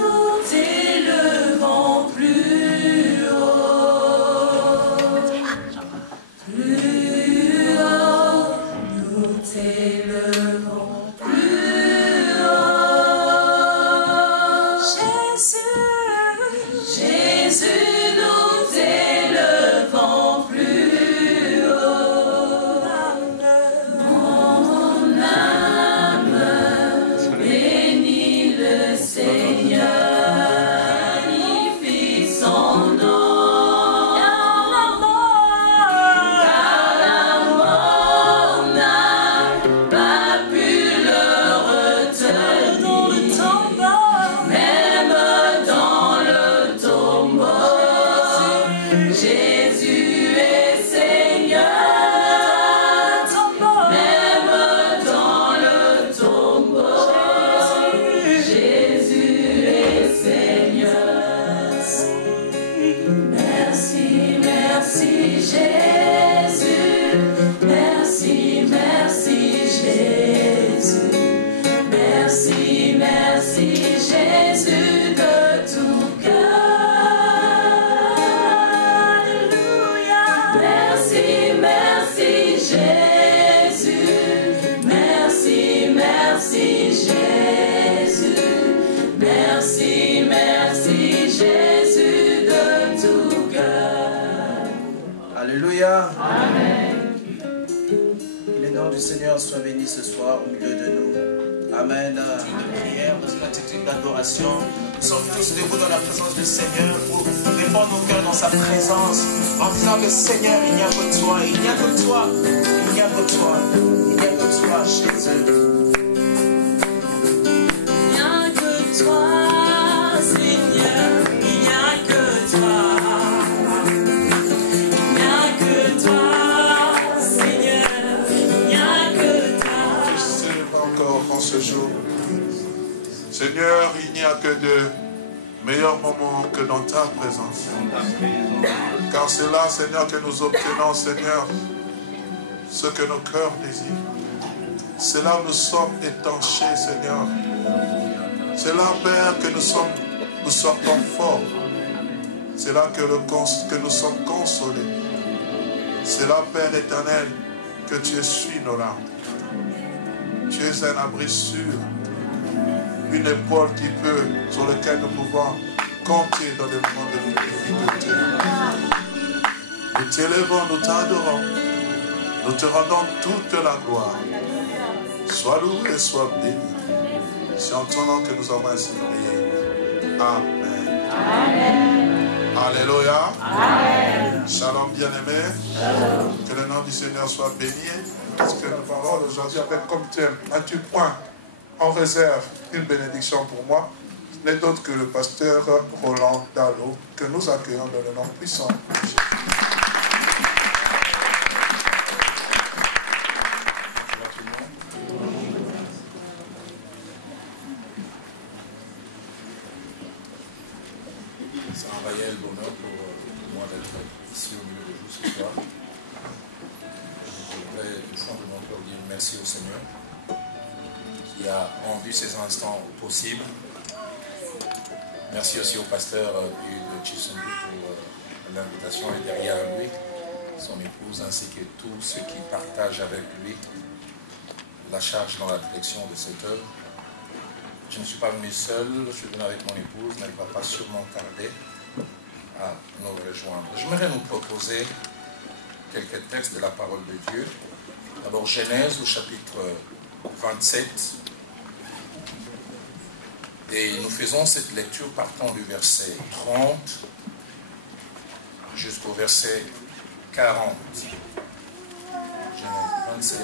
nous t'élevons plus haut. Plus haut, nous t'élevons plus haut. Jésus, Jésus, nous t'élevons plus haut. Mon âme bénit le Seigneur, magnifie son nom. Car la mort n'a pas pu le retenir, même dans le tombeau. Jésus est Seigneur, même dans le tombeau. Jésus est Seigneur. Merci, merci Jésus. Merci, merci Jésus. Merci, merci Jésus de tout cœur. Alléluia. Merci, merci Jésus. Merci, merci Jésus. Merci, merci Jésus de tout cœur. Alléluia. Amen. Que le nom du Seigneur soit béni ce soir au milieu de nous. Amen. Une prière, dans une attitude d'adoration. Nous sommes tous debout dans la présence du Seigneur pour répandre nos cœurs dans sa présence en disant que Seigneur, il n'y a que toi, il n'y a que toi, il n'y a que toi, il n'y a que toi, Jésus. Il n'y a que toi, Seigneur, il n'y a que toi. Il n'y a que toi, Seigneur, il n'y a que toi. Je célèbre encore en ce jour. Seigneur, il n'y a que de meilleurs moments que dans ta présence. Car c'est là, Seigneur, que nous obtenons, Seigneur, ce que nos cœurs désirent. C'est là où nous sommes étanchés, Seigneur. C'est là, Père, que nous sortons forts. C'est là que nous sommes consolés. C'est là, Père éternel, que tu essuies nos larmes. Tu es un abri sûr, une épaule sur laquelle nous pouvons compter dans des moments de difficulté. Nous t'élèvons, nous t'adorons, nous te rendons toute la gloire. Sois loué, sois béni. C'est en ton nom que nous avons ainsi prié. Amen. Amen. Alléluia. Amen. Shalom bien-aimé. Que le nom du Seigneur soit béni. Parce que nous parlons aujourd'hui avec comme thème, as-tu point en réserve une bénédiction pour moi? Ce n'est d'autre que le pasteur Roland Dallot que nous accueillons dans le nom puissant. C'est un réel bonheur pour moi d'être ici au milieu de vous ce soir. Je voudrais tout simplement dire merci au Seigneur qui a rendu ces instants possibles. Merci aussi au pasteur Hugues Chissendu pour l'invitation et derrière lui, son épouse ainsi que tous ceux qui partagent avec lui la charge dans la direction de cette œuvre. Je ne suis pas venu seul, je suis venu avec mon épouse, mais elle ne va pas sûrement tarder à nous rejoindre. J'aimerais nous proposer quelques textes de la parole de Dieu. D'abord Genèse au chapitre 27. Et nous faisons cette lecture partant du verset 30 jusqu'au verset 40. Genèse 27.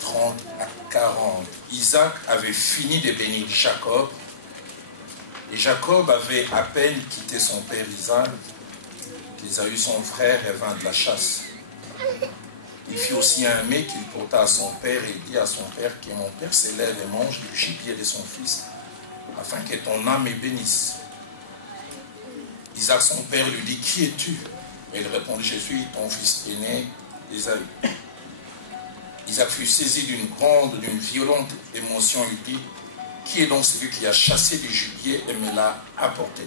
30 à 40. Isaac avait fini de bénir Jacob. Et Jacob avait à peine quitté son père Isaac qu'Ésaü son frère revint de la chasse. Il fit aussi un mets qu'il porta à son père et dit à son père que mon père s'élève et mange du gibier de son fils, afin que ton âme me bénisse. Isaac son père lui dit, qui es-tu? Et il répondit, je suis ton fils aîné, Ésaü. Isaac fut saisi d'une violente émotion. Il dit, qui est donc celui qui a chassé du gibier et me l'a apporté?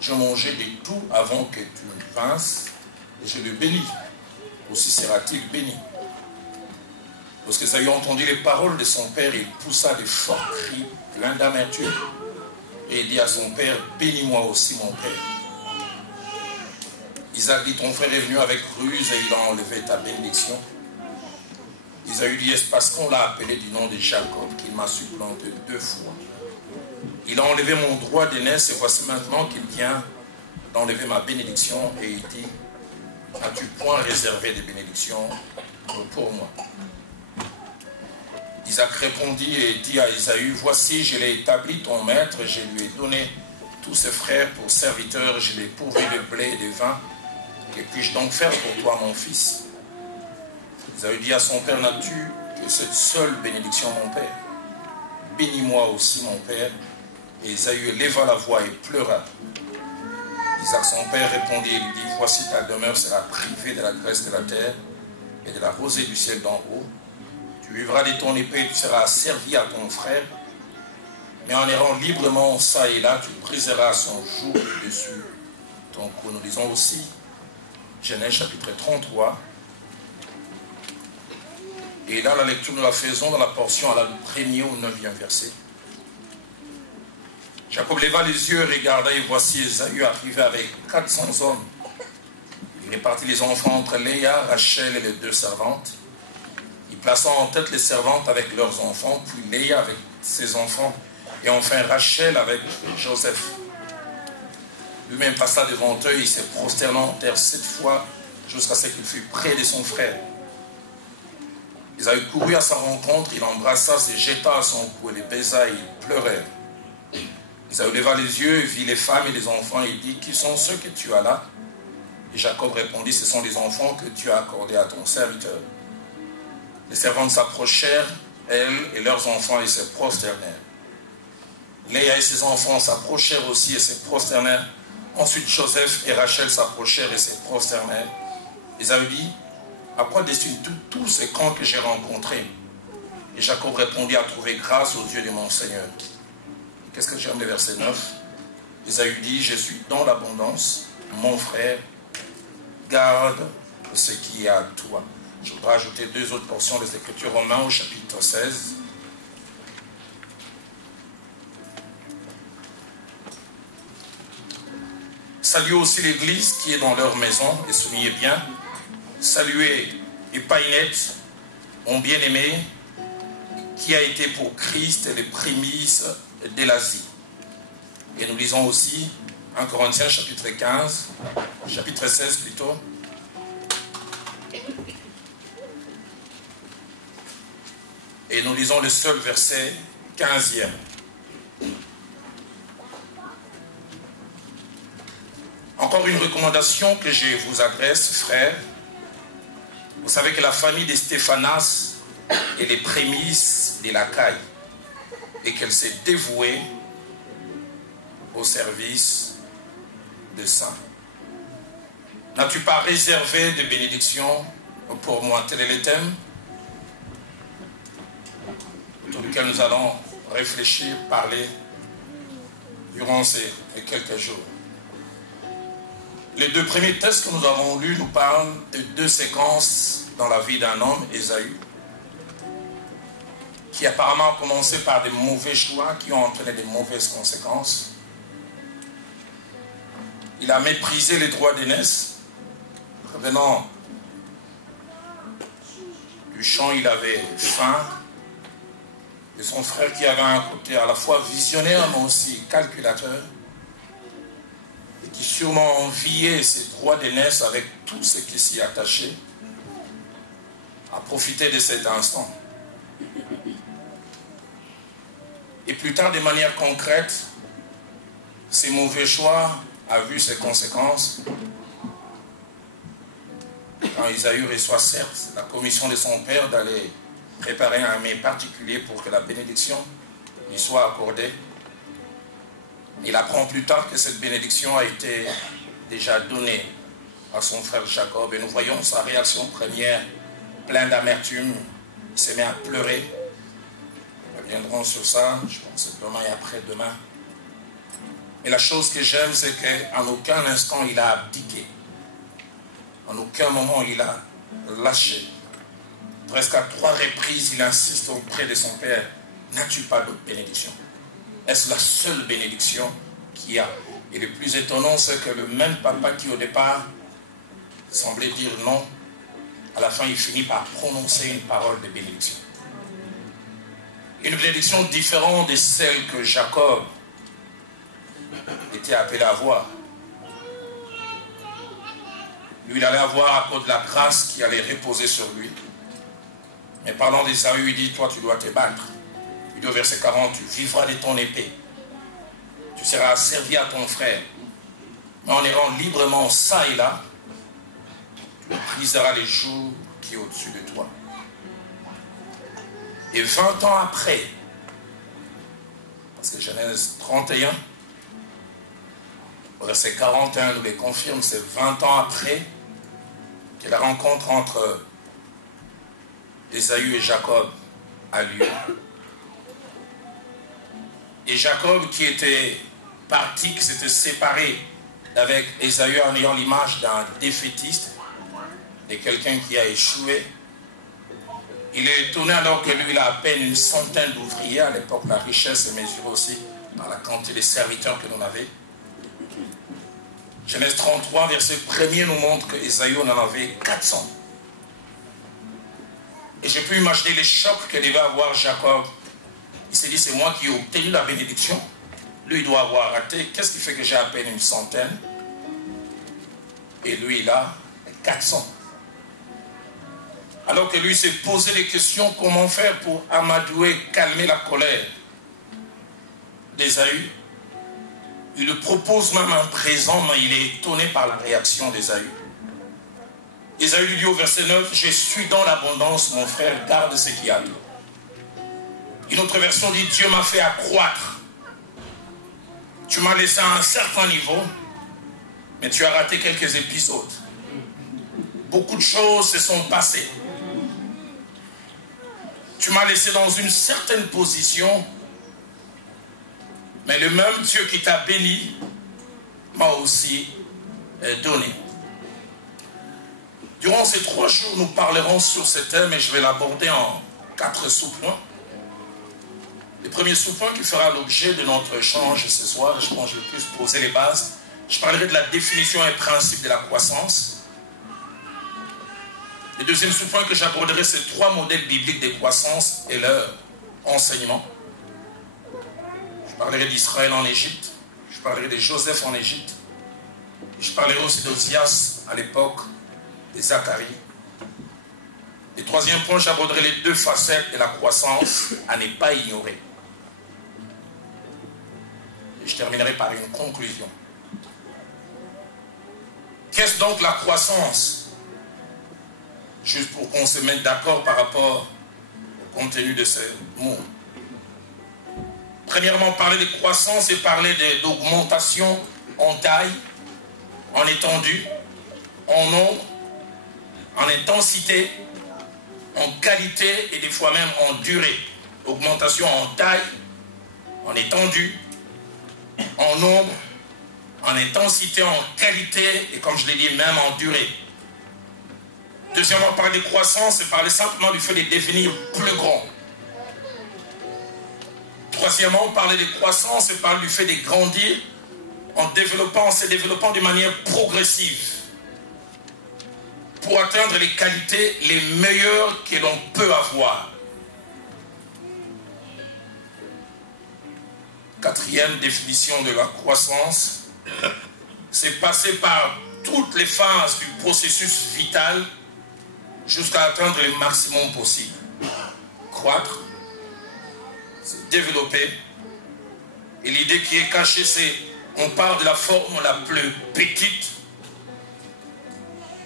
Je mangeai de tout avant que tu vinsses et je le bénis. Aussi sera-t-il béni. Lorsque Esaü entendu les paroles de son père, il poussa de forts cris pleins d'amertume et il dit à son père, bénis-moi aussi mon père. Isaac dit, ton frère est venu avec ruse et il a enlevé ta bénédiction. Esaü dit, est-ce parce qu'on l'a appelé du nom de Jacob qu'il m'a supplanté 2 fois? Il a enlevé mon droit d'aînesse et voici maintenant qu'il vient d'enlever ma bénédiction. Et il dit, as-tu point réservé des bénédictions pour moi? Isaac répondit et dit à Esaü, voici, je l'ai établi ton maître, je lui ai donné tous ses frères pour serviteurs, je l'ai pourvu de blé et de vin. Que puis-je donc faire pour toi, mon fils? Esaü dit à son père, n'as-tu que cette seule bénédiction, mon père? Bénis-moi aussi, mon père. Et Esaü éleva la voix et pleura. Isaac, son père, répondit et lui dit, voici ta demeure sera privée de la graisse de la terre et de la rosée du ciel d'en haut. Tu vivras de ton épée et tu seras servi à ton frère. Mais en errant librement ça et là, tu briseras son joug dessus ton cou. Nous lisons aussi Genèse chapitre 33. Et là, la lecture, nous la faisons dans la portion à la 1er au 9e verset. Jacob leva les yeux, regarda et voici Esaü arrivé avec 400 hommes. Il répartit les enfants entre Léa, Rachel et les 2 servantes. Il plaça en tête les servantes avec leurs enfants, puis Léa avec ses enfants, et enfin Rachel avec Joseph. Lui-même passa devant eux, il se prosterna en terre 7 fois, jusqu'à ce qu'il fût près de son frère. Esaü courut à sa rencontre, il l'embrassa, se jeta à son cou et les baisa et ils pleurèrent. Esaü leva les yeux, vit les femmes et les enfants et dit, qui sont ceux que tu as là? Et Jacob répondit, ce sont les enfants que tu as accordés à ton serviteur. Les servantes s'approchèrent, elles et leurs enfants, et se prosternèrent. Léa et ses enfants s'approchèrent aussi et se prosternèrent. Ensuite Joseph et Rachel s'approchèrent et se prosternèrent. Esaü dit, à quoi destines-tu tous ces camps que j'ai rencontrés? Et Jacob répondit, à trouver grâce aux yeux de mon Seigneur. Qu'est-ce que j'aime le verset 9? Esaü dit, je suis dans l'abondance, mon frère, garde ce qui est à toi. Je voudrais ajouter 2 autres portions des Écritures, Romains au chapitre 16. Saluez aussi l'église qui est dans leur maison, et soulignez bien. Saluez Epaïnette, mon bien-aimé, qui a été pour Christ les prémices de l'Asie. Et nous lisons aussi 1 Corinthiens chapitre 15, chapitre 16 plutôt. Et nous lisons le seul verset 15e. Encore une recommandation que je vous adresse, frères. Vous savez que la famille de Stéphanas est les prémices de la caille et qu'elle s'est dévouée au service des saints. N'as-tu pas réservé de bénédictions pour moi? Tel est le thème autour duquel nous allons réfléchir, parler durant ces quelques jours. Les 2 premiers textes que nous avons lus nous parlent de 2 séquences dans la vie d'un homme, Esaü, qui apparemment a commencé par des mauvais choix qui ont entraîné de mauvaises conséquences. Il a méprisé les droits d'aînesse. Revenant du champ, il avait faim. Et son frère qui avait un côté à la fois visionnaire mais aussi calculateur, et qui sûrement enviait ses droits d'aînesse avec tout ce qui s'y attachait, a profité de cet instant. Et plus tard, de manière concrète, ces mauvais choix a vu ses conséquences. Quand Esaü reçoit certes la commission de son père d'aller préparer un mets particulier pour que la bénédiction lui soit accordée, il apprend plus tard que cette bénédiction a été déjà donnée à son frère Jacob. Et nous voyons sa réaction première plein d'amertume, il s'est mis à pleurer. Nous reviendrons sur ça, je pense demain et après-demain. Mais la chose que j'aime, c'est qu'en aucun instant il a abdiqué. En aucun moment il a lâché. Presque à 3 reprises, il insiste auprès de son père. N'as-tu pas d'autre bénédiction? Est-ce la seule bénédiction qu'il y a? Et le plus étonnant, c'est que le même papa qui au départ semblait dire non, à la fin il finit par prononcer une parole de bénédiction. Une bénédiction différente de celle que Jacob était appelé à avoir. Lui, il allait avoir à cause de la grâce qui allait reposer sur lui. Mais parlant d'Ésaü, il dit, toi tu dois te battre. Il dit au verset 40, tu vivras de ton épée. Tu seras servi à ton frère. Mais en errant librement ça et là, tu briseras les jours qui est au-dessus de toi. Et 20 ans après, parce que Genèse 31, verset 41 nous les confirme, c'est 20 ans après que la rencontre entre Ésaü et Jacob a lieu. Et Jacob, qui était parti, qui s'était séparé d'avec Ésaü en ayant l'image d'un défaitiste, de quelqu'un qui a échoué, il est étonné alors que lui, il a à peine une centaine d'ouvriers. À l'époque, la richesse est mesurée aussi par la quantité de serviteurs que l'on avait. Genèse 33, verset 1er nous montre que Ésaü en avait 400. Et j'ai pu imaginer les chocs que devait avoir Jacob. Il s'est dit, c'est moi qui ai obtenu la bénédiction. Lui, il doit avoir raté. Qu'est-ce qui fait que j'ai à peine une centaine? Et lui, il a 400. Alors que lui s'est posé des questions, comment faire pour amadouer, calmer la colère d'Ésaü. Il le propose même un présent, mais il est étonné par la réaction d'Ésaü. Ésaü lui dit au verset 9, je suis dans l'abondance, mon frère, garde ce qu'il y a. Une autre version dit, Dieu m'a fait accroître. Tu m'as laissé à un certain niveau, mais tu as raté quelques épisodes. Beaucoup de choses se sont passées. Tu m'as laissé dans une certaine position, mais le même Dieu qui t'a béni m'a aussi donné. Durant ces 3 jours, nous parlerons sur ce thème et je vais l'aborder en 4 sous-points. Le premier sous-point qui fera l'objet de notre échange ce soir, je pense que je vais plus poser les bases. Je parlerai de la définition et principe de la croissance. Le deuxième sous-point que j'aborderai, c'est 3 modèles bibliques de croissance et leur enseignement. Je parlerai d'Israël en Égypte. Je parlerai de Joseph en Égypte. Et je parlerai aussi d'Osias à l'époque de Zacharie. Le troisième point, j'aborderai les 2 facettes de la croissance à ne pas ignorer. Et je terminerai par une conclusion. Qu'est-ce donc la croissance? Juste pour qu'on se mette d'accord par rapport au contenu de ce mot. Premièrement, parler de croissance et parler d'augmentation en taille, en étendue, en nombre, en intensité, en qualité et des fois même en durée. Augmentation en taille, en étendue, en nombre, en intensité, en qualité et comme je l'ai dit, même en durée. Deuxièmement, parler de croissance, c'est parler simplement du fait de devenir plus grand. Troisièmement, parler de croissance, c'est parler du fait de grandir en se développant de manière progressive pour atteindre les qualités les meilleures que l'on peut avoir. Quatrième définition de la croissance, c'est passer par toutes les phases du processus vital jusqu'à atteindre le maximum possible. Croître, c'est développer. Et l'idée qui est cachée, c'est on part de la forme la plus petite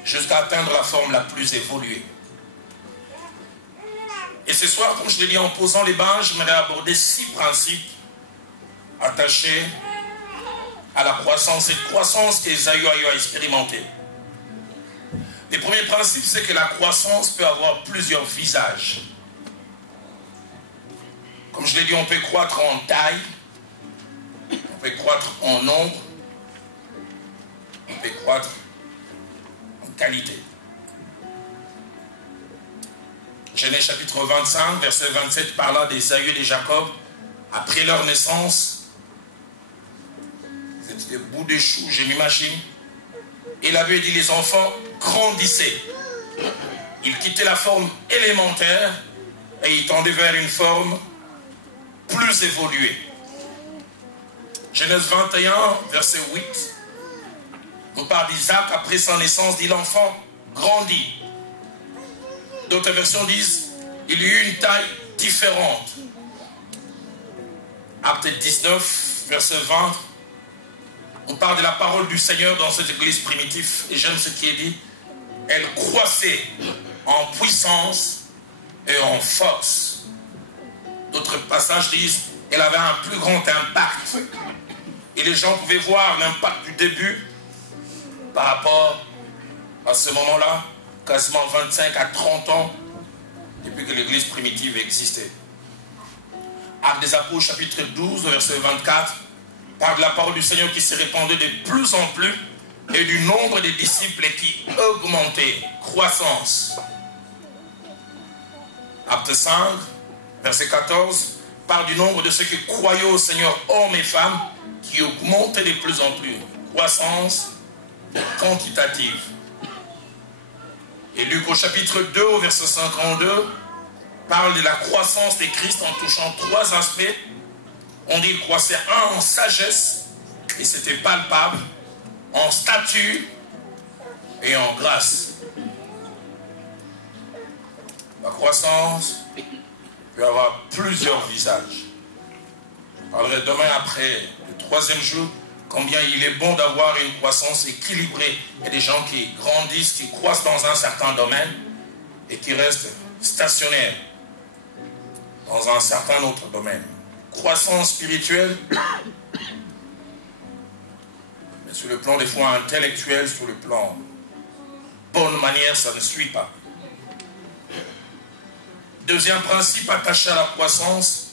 jusqu'à atteindre la forme la plus évoluée. Et ce soir, comme je l'ai dit en posant les bases, je vais aborder 6 principes attachés à la croissance. Cette croissance qu'Ésaü a expérimentée. Le premier principe, c'est que la croissance peut avoir plusieurs visages. Comme je l'ai dit, on peut croître en taille, on peut croître en nombre, on peut croître en qualité. Genèse chapitre 25, verset 27, parlant des aïeux de Jacob, après leur naissance, c'était des bouts de choux, je m'imagine. Il avait dit, les enfants grandissaient. Ils quittaient la forme élémentaire et ils tendaient vers une forme plus évoluée. Genèse 21, verset 8, nous parle d'Isaac après sa naissance, dit l'enfant grandit. D'autres versions disent, il y eut une taille différente. Acte 19, verset 20, on parle de la parole du Seigneur dans cette église primitive. Et j'aime ce qui est dit. Elle croissait en puissance et en force. D'autres passages disent, elle avait un plus grand impact. Et les gens pouvaient voir l'impact du début par rapport à ce moment-là, quasiment 25 à 30 ans, depuis que l'église primitive existait. Actes des Apôtres, chapitre 12, verset 24, parle de la parole du Seigneur qui s'est répandue de plus en plus et du nombre des disciples qui augmentait, croissance. Acte 5, verset 14, parle du nombre de ceux qui croyaient au Seigneur, hommes et femmes, qui augmentait de plus en plus, croissance quantitative. Et Luc au chapitre 2, au verset 52, parle de la croissance de Christ en touchant trois aspects. On dit qu'il croissait en sagesse, et c'était palpable, en stature et en grâce. La croissance peut avoir plusieurs visages. Je parlerai demain après le troisième jour, combien il est bon d'avoir une croissance équilibrée. Il y a des gens qui grandissent, qui croissent dans un certain domaine et qui restent stationnaires dans un certain autre domaine. Croissance spirituelle, mais sur le plan des fois intellectuel, sur le plan bonne manière, ça ne suit pas. Deuxième principe attaché à la croissance,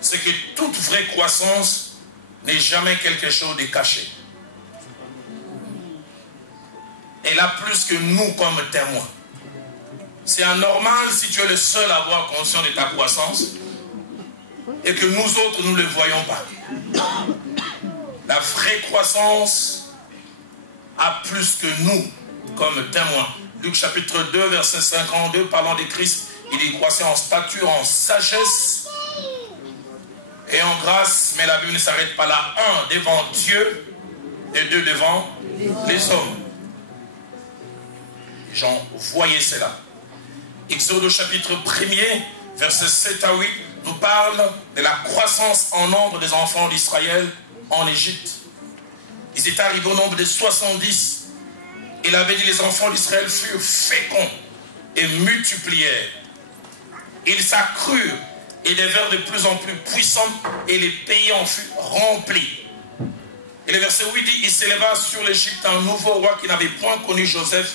c'est que toute vraie croissance n'est jamais quelque chose de caché. Elle a plus que nous comme témoins. C'est anormal si tu es le seul à avoir conscience de ta croissance et que nous autres, nous ne le voyons pas. La vraie croissance a plus que nous comme témoins. Luc chapitre 2, verset 52, parlant de Christ, il dit croissait en stature, en sagesse et en grâce, mais la Bible ne s'arrête pas là. Un, devant Dieu, et deux, devant les hommes. Les gens voyaient cela. Exode chapitre 1er, versets 7 à 8, nous parle de la croissance en nombre des enfants d'Israël en Égypte. Ils étaient arrivés au nombre de 70. Il avait dit les enfants d'Israël furent féconds et multiplièrent. Ils s'accrurent et devinrent de plus en plus puissants et les pays en furent remplis. Et le verset 8 dit, il s'éleva sur l'Égypte un nouveau roi qui n'avait point connu Joseph.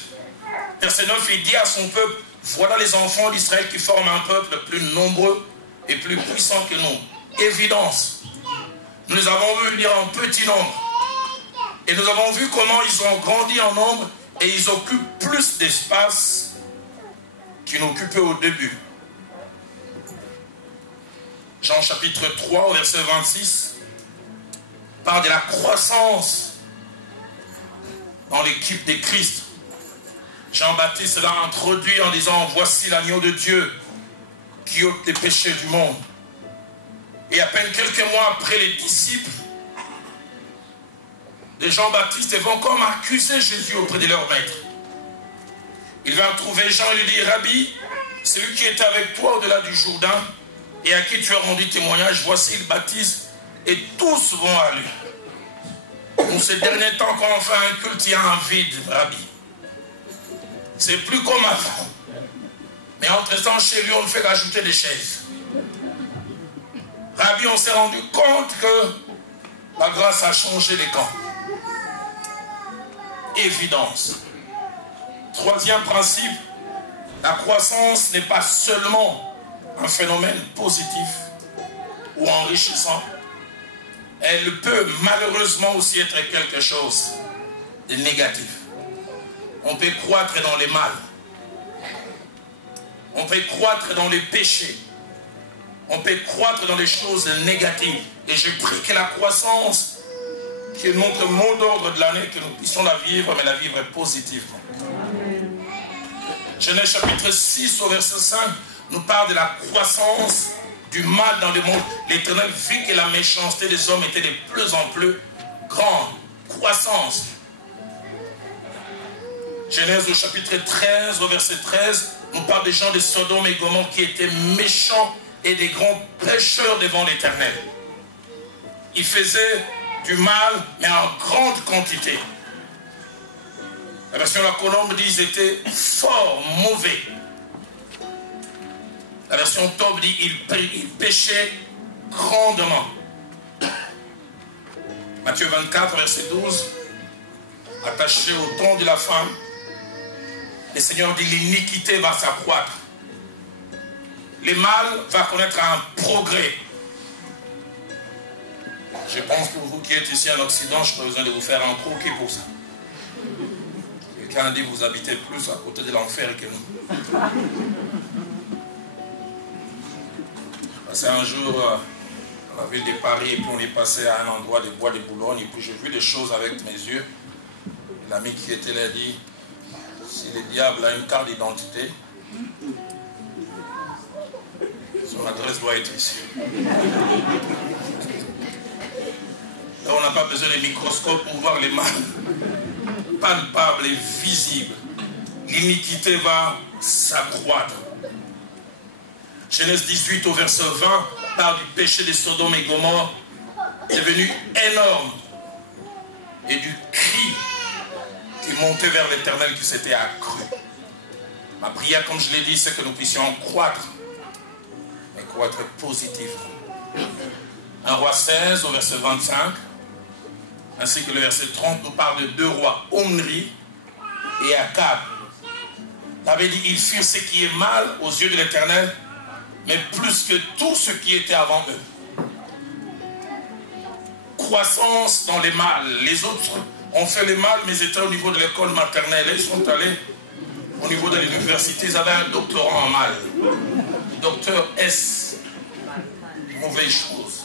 Verset 9, il dit à son peuple, voilà les enfants d'Israël qui forment un peuple plus nombreux et plus puissant que nous. Évidence. Nous les avons vus venir en petit nombre. Et nous avons vu comment ils ont grandi en nombre et ils occupent plus d'espace qu'ils n'occupaient au début. Jean chapitre 3 au verset 26 parle de la croissance dans l'équipe de Christ. Jean-Baptiste l'a introduit en disant voici l'agneau de Dieu qui ôte les péchés du monde. Et à peine quelques mois après, les disciples de Jean-Baptiste vont comme accuser Jésus auprès de leur maître. Il va trouver Jean et lui dit Rabbi, celui qui était avec toi au-delà du Jourdain et à qui tu as rendu témoignage, voici il baptise et tous vont à lui. Pour ces derniers temps, quand on fait un culte, il y a un vide, Rabbi. C'est plus comme avant. Mais entre-temps, chez lui, on ne fait qu'ajouter des chaises. Rabbi, on s'est rendu compte que la grâce a changé les camps. Évidence. Troisième principe, la croissance n'est pas seulement un phénomène positif ou enrichissant. Elle peut malheureusement aussi être quelque chose de négatif. On peut croître dans les mal. On peut croître dans les péchés. On peut croître dans les choses négatives. Et je prie que la croissance, qui est notre mot d'ordre de l'année, que nous puissions la vivre, mais la vivre positivement. Genèse chapitre 6 au verset 5 nous parle de la croissance du mal dans le monde. L'Éternel vit que la méchanceté des hommes était de plus en plus grande. Croissance. Genèse au chapitre 13 au verset 13 nous parle des gens de Sodome et Gomorrhe qui étaient méchants et des grands pécheurs devant l'Éternel. Ils faisaient du mal, mais en grande quantité. La version La Colombe dit qu'ils étaient fort mauvais. La version Tob dit qu'ils péchaient grandement. Matthieu 24, verset 12, attaché au tronc de la femme, le Seigneur dit l'iniquité va s'accroître. Le mal va connaître un progrès. Je pense que vous qui êtes ici en Occident, je n'ai pas besoin de vous faire un croquis pour ça. Quelqu'un dit vous habitez plus à côté de l'enfer que nous. Passé un jour dans la ville de Paris et puis on est passé à un endroit des bois de Boulogne et puis j'ai vu des choses avec mes yeux. L'ami qui était là dit si le diable a une carte d'identité, son adresse doit être ici. Là, on n'a pas besoin de microscope pour voir les mal palpables et visibles. L'iniquité va s'accroître. Genèse 18 au verset 20 parle du péché de Sodome et Gomorrhe devenu énorme et du cri qui montait vers l'Éternel qui s'était accru. Ma prière, comme je l'ai dit, c'est que nous puissions croître, mais croître positivement. 1 Roi 16 au verset 25 ainsi que le verset 30 nous parle de deux rois, Omri et Akab. David dit, ils firent ce qui est mal aux yeux de l'Éternel, mais plus que tout ce qui était avant eux. Croissance dans les mal. Les autres ont fait le mal, mais ils étaient au niveau de l'école maternelle. Ils sont allés au niveau de l'université, ils avaient un doctorat en mal. Docteur S. Mauvaise chose.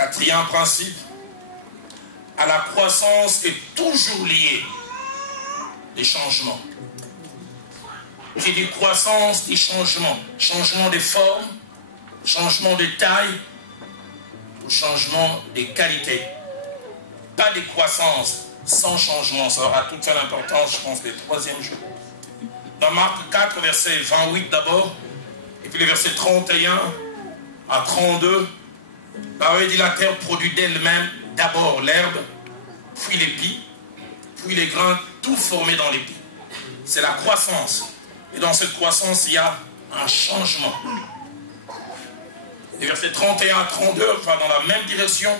Quatrième principe, à la croissance est toujours lié les changements. Qui dit croissance, dit changement. Changement des formes, changement de taille, ou changement des qualités. Pas de croissance sans changement. Ça aura toute son importance, je pense, le troisième jour. Dans Marc 4, verset 28 d'abord, et puis les versets 31 à 32, Pareil dit la terre produit d'elle-même d'abord l'herbe, puis l'épi, puis les grains, tout formé dans l'épi. C'est la croissance. Et dans cette croissance, il y a un changement. Les versets 31 à 32 vont dans la même direction.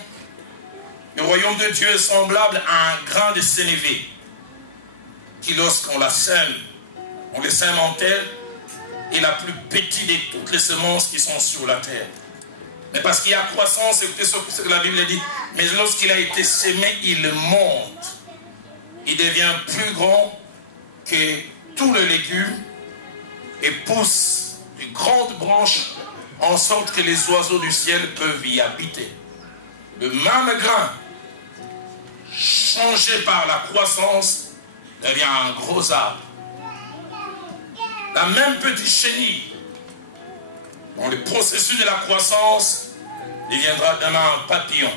Le royaume de Dieu est semblable à un grain de sénévé qui, lorsqu'on la sème, on le sème en terre, est la plus petite de toutes les semences qui sont sur la terre. Mais parce qu'il y a croissance, écoutez ce que la Bible dit, mais lorsqu'il a été sémé, il monte. Il devient plus grand que tous les légumes et pousse de grandes branches en sorte que les oiseaux du ciel peuvent y habiter. Le même grain, changé par la croissance, devient un gros arbre. La même petite chenille, dans le processus de la croissance, deviendra demain un papillon.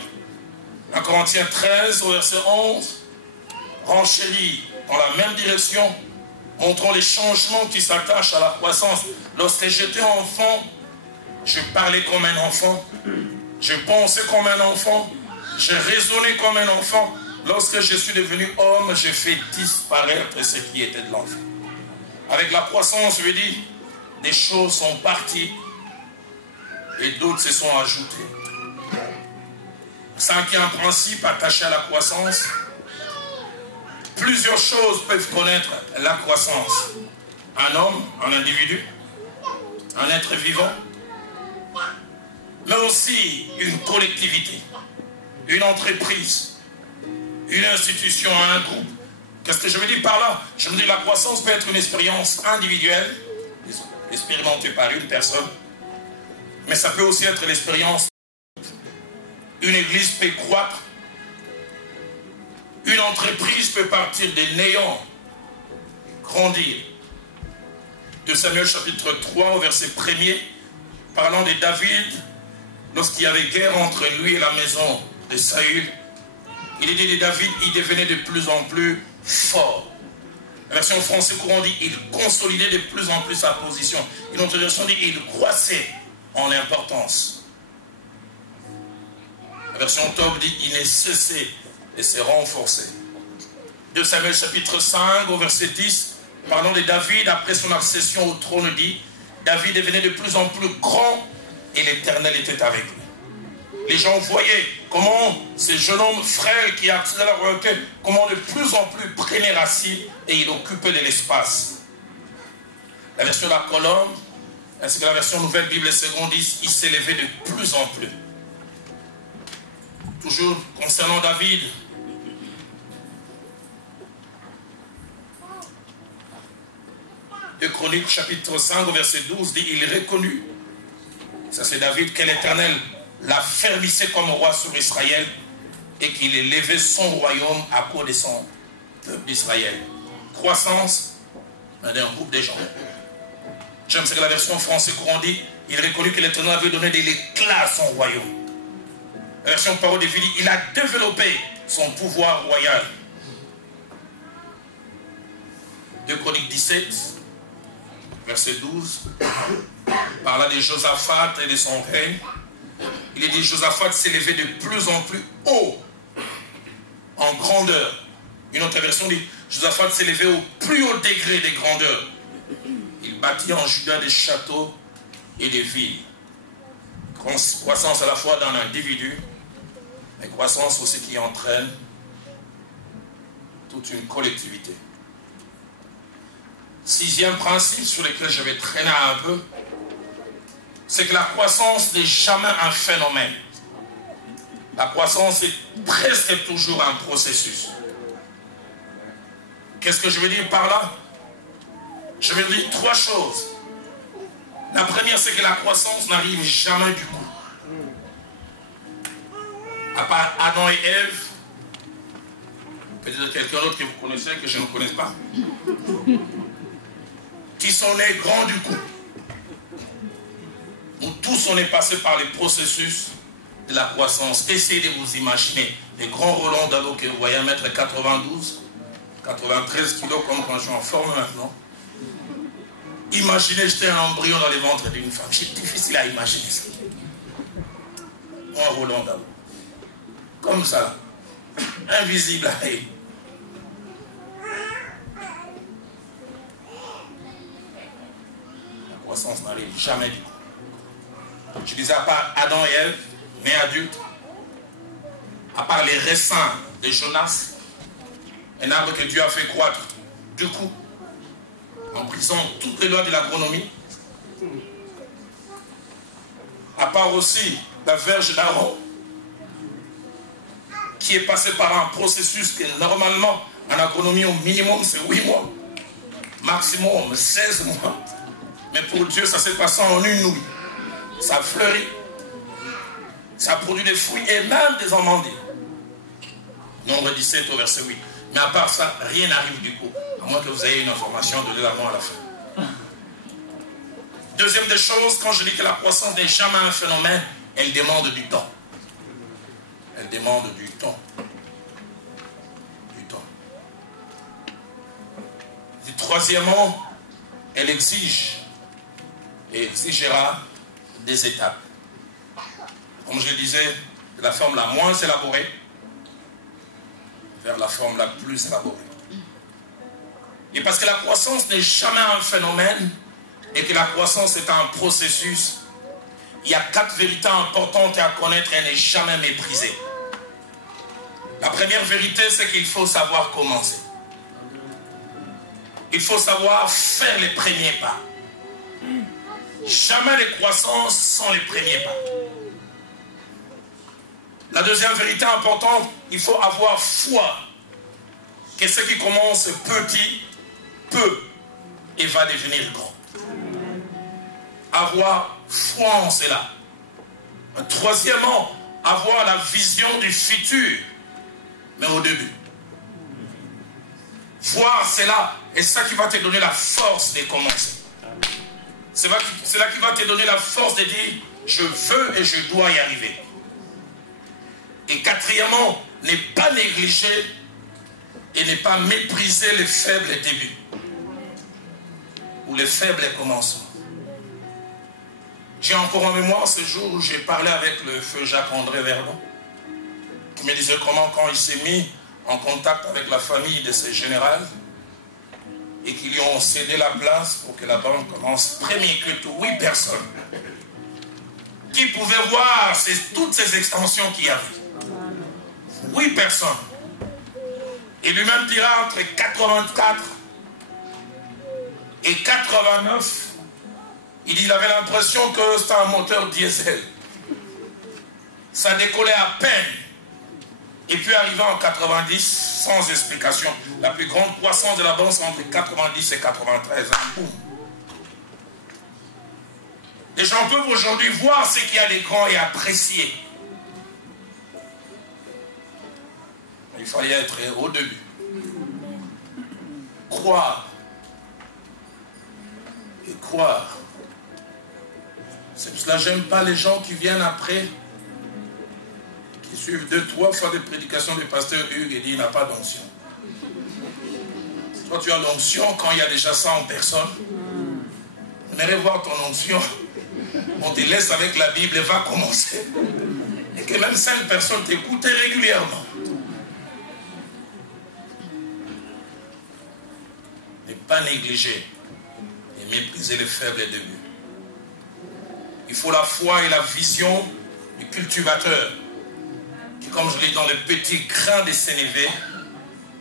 1 Corinthiens 13, au verset 11, renchérit dans la même direction, montrant les changements qui s'attachent à la croissance. Lorsque j'étais enfant, je parlais comme un enfant, je pensais comme un enfant, je raisonnais comme un enfant. Lorsque je suis devenu homme, j'ai fait disparaître ce qui était de l'enfant. Avec la croissance, je veux dire, des choses sont parties et d'autres se sont ajoutées. Cinquième principe attaché à la croissance, Plusieurs choses peuvent connaître la croissance. Un homme, un individu, un être vivant, mais aussi une collectivité, une entreprise, une institution, un groupe. Qu'est-ce que je veux dire par là? Je veux dire la croissance peut être une expérience individuelle, expérimentée par une personne, mais ça peut aussi être l'expérience. Une église peut croître, une entreprise peut partir des néants, grandir. De Samuel chapitre 3 au verset 1er, parlant de David, lorsqu'il y avait guerre entre lui et la maison de Saül, il est dit de David, il devenait de plus en plus fort. La version française courant dit, il consolidait de plus en plus sa position. Une autre version dit, il croissait en importance. La version Tob dit, il ne cessait de se renforcer. De Samuel chapitre 5 au verset 10, parlant de David, après son accession au trône, dit, David devenait de plus en plus grand et l'Éternel était avec lui. Les gens voyaient comment ce jeune homme frêle qui attirait la royauté, comment de plus en plus prenait racine et il occupait de l'espace. La version de la colonne, ainsi que la version Nouvelle Bible seconde, dit, il s'élevait de plus en plus. Toujours concernant David, de Chroniques chapitre 5 verset 12 dit, il reconnut, ça c'est David, que l'Éternel l'affermissait comme roi sur Israël et qu'il élevait son royaume à cause de son peuple d'Israël. Croissance d'un groupe de gens. J'aime ce que la version française courant dit, il reconnut que l'Éternel avait donné de l'éclat à son royaume. La version parole de vie dit, il a développé son pouvoir royal. De Chroniques 17, verset 12, parla de Josaphat et de son règne. Il est dit, Josaphat s'élevait de plus en plus haut, en grandeur. Une autre version dit, Josaphat s'élevait au plus haut degré de grandeur. Il bâtit en Juda des châteaux et des villes. Croissance à la fois d'un individu, mais croissance aussi qui entraîne toute une collectivité. Sixième principe sur lequel je vais traîner un peu, c'est que la croissance n'est jamais un phénomène. La croissance est presque toujours un processus. Qu'est-ce que je veux dire par là? Je veux dire trois choses. La première, c'est que la croissance n'arrive jamais du coup. À part Adam et Ève, peut-être quelqu'un d'autre que vous connaissez, que je ne connais pas, qui sont nés grands du coup. Nous tous, on est passé par les processus de la croissance. Essayez de vous imaginer les grands Roland Dallot que vous voyez 1m92, 93 kg comme quand je suis en forme maintenant. Imaginez, j'étais un embryon dans les ventres d'une femme. C'est difficile à imaginer ça. Un Roland Dallot. Comme ça. Invisible à elle. La croissance n'arrive jamais du tout. Je disais à part Adam et Ève, nés adultes, à part les raisins de Jonas, un arbre que Dieu a fait croître, du coup, en brisant toutes les lois de l'agronomie, à part aussi la verge d'Aaron, qui est passée par un processus que normalement, en agronomie, au minimum, c'est 8 mois, maximum 16 mois. Mais pour Dieu, ça s'est passé en une nuit. Ça fleurit, ça produit des fruits et même des amandiers. Nombre 17 au verset 8. Mais à part ça, rien n'arrive du coup. À moins que vous ayez une information, donnez-la-moi à la fin. Deuxième des choses, quand je dis que la croissance n'est jamais un phénomène, elle demande du temps. Elle demande du temps. Du temps. Et troisièmement, elle exige et exigera des étapes. Comme je le disais, de la forme la moins élaborée vers la forme la plus élaborée. Et parce que la croissance n'est jamais un phénomène et que la croissance est un processus, il y a 4 vérités importantes à connaître et à ne jamais mépriser. La première vérité, c'est qu'il faut savoir commencer. il faut savoir faire les premiers pas. Jamais les croissances sans les premiers pas. La deuxième vérité importante, il faut avoir foi. Que ce qui commence petit peut et va devenir grand. Avoir foi en cela. Troisièmement, avoir la vision du futur, mais au début. Voir cela, et c'est ça qui va te donner la force de commencer. C'est là qui va te donner la force de dire, je veux et je dois y arriver. Et quatrièmement, ne pas négliger et ne pas mépriser les faibles débuts ou les faibles commencements. J'ai encore en mémoire ce jour où j'ai parlé avec le feu Jacques-André Verdon, qui me disait comment quand il s'est mis en contact avec la famille de ce général et qu'ils lui ont cédé la place pour que la bande commence, premier que tout, 8 personnes qui pouvaient voir toutes ces extensions qu'il y avait. 8 personnes. Et lui-même dira entre 84 et 89, il dit qu'il avait l'impression que c'était un moteur diesel. Ça décollait à peine. Et puis arrivé en 90, sans explication, la plus grande croissance de la banque, c'est entre 90 et 93. Boum. Les gens peuvent aujourd'hui voir ce qu'il y a de grand et apprécier. Il fallait être au début. Croire. Et croire. C'est pour cela que je n'aime pas les gens qui viennent après, qui suivent 2-3 fois des prédications du pasteur Hugues et disent il n'a pas d'onction. Toi tu as l'onction quand il y a déjà ça en personne. J'aimerais voir ton onction. On te laisse avec la Bible et va commencer. Et que même 5 personnes t'écoutent régulièrement. Ne pas négliger et mépriser les faibles débuts. Il faut la foi et la vision du cultivateur qui, comme je l'ai dit dans le petit grain de sénévé,